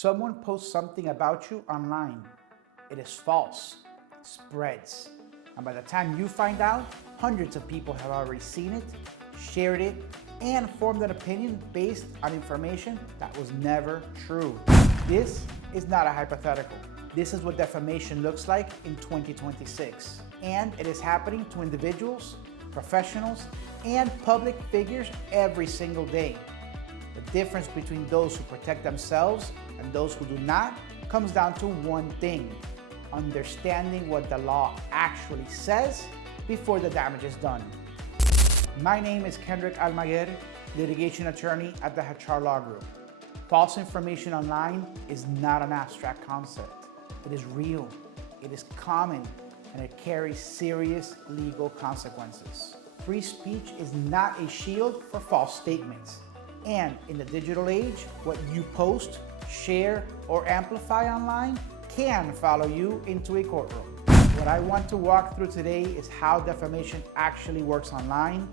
Someone posts something about you online. It is false, spreads, and by the time you find out, hundreds of people have already seen it, shared it, and formed an opinion based on information that was never true. This is not a hypothetical. This is what defamation looks like in 2026. And it is happening to individuals, professionals, and public figures every single day. The difference between those who protect themselves and those who do not comes down to one thing: understanding what the law actually says before the damage is done. My name is Kendrick, litigation attorney at the Hachar Law Group. False information online is not an abstract concept. It is real, it is common, and it carries serious legal consequences. Free speech is not a shield for false statements. And in the digital age, what you post, share, or amplify online can follow you into a courtroom. What I want to walk through today is how defamation actually works online,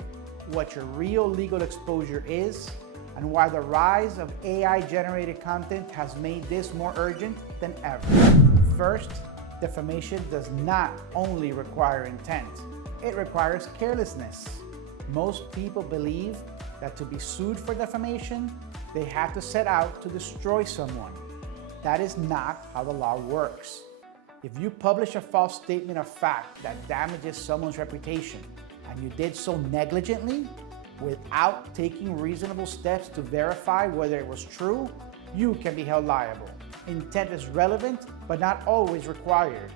what your real legal exposure is, and why the rise of AI-generated content has made this more urgent than ever. First, defamation does not only require intent, it requires carelessness. Most people believe that to be sued for defamation, they have to set out to destroy someone. That is not how the law works. If you publish a false statement of fact that damages someone's reputation, and you did so negligently, without taking reasonable steps to verify whether it was true, you can be held liable. Intent is relevant, but not always required.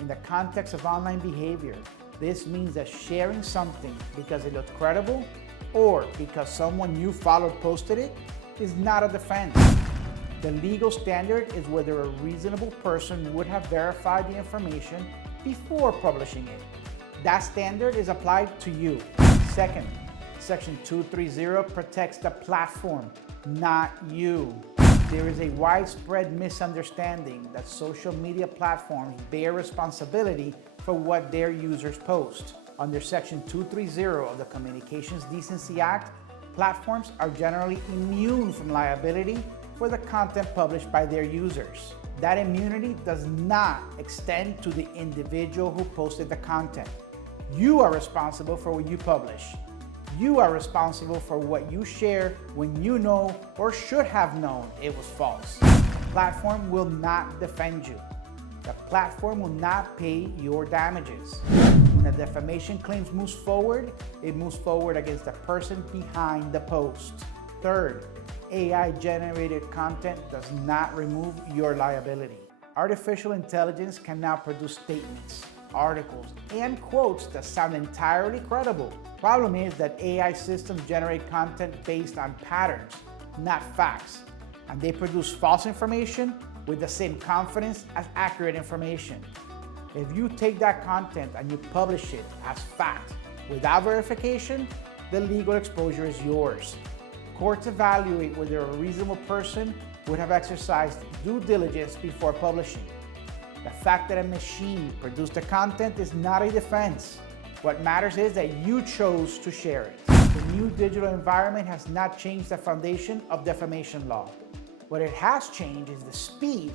In the context of online behavior, this means that sharing something because it looked credible or because someone you followed posted it is not a defense. The legal standard is whether a reasonable person would have verified the information before publishing it. That standard is applied to you. Second, Section 230 protects the platform, not you. There is a widespread misunderstanding that social media platforms bear responsibility for what their users post. Under Section 230 of the Communications Decency Act, platforms are generally immune from liability for the content published by their users. That immunity does not extend to the individual who posted the content. You are responsible for what you publish. You are responsible for what you share when you know or should have known it was false. The platform will not defend you. The platform will not pay your damages. When a defamation claim moves forward, it moves forward against the person behind the post. Third, AI-generated content does not remove your liability. Artificial intelligence can now produce statements, articles, and quotes that sound entirely credible. Problem is that AI systems generate content based on patterns, not facts, and they produce false information with the same confidence as accurate information. If you take that content and you publish it as fact without verification, the legal exposure is yours. Courts evaluate whether a reasonable person would have exercised due diligence before publishing. The fact that a machine produced the content is not a defense. What matters is that you chose to share it. The new digital environment has not changed the foundation of defamation law. What it has changed is the speed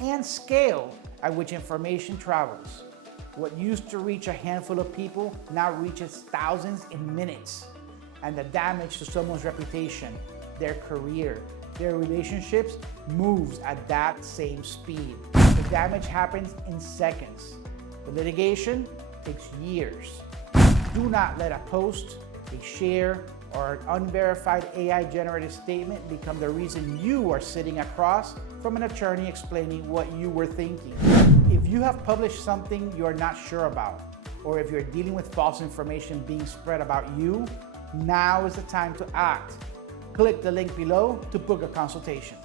and scale at which information travels. What used to reach a handful of people now reaches thousands in minutes. And the damage to someone's reputation, their career, their relationships moves at that same speed. The damage happens in seconds. The litigation takes years. Do not let a post, a share, or an unverified AI-generated statement become the reason you are sitting across from an attorney explaining what you were thinking. If you have published something you are not sure about, or if you're dealing with false information being spread about you, now is the time to act. Click the link below to book a consultation.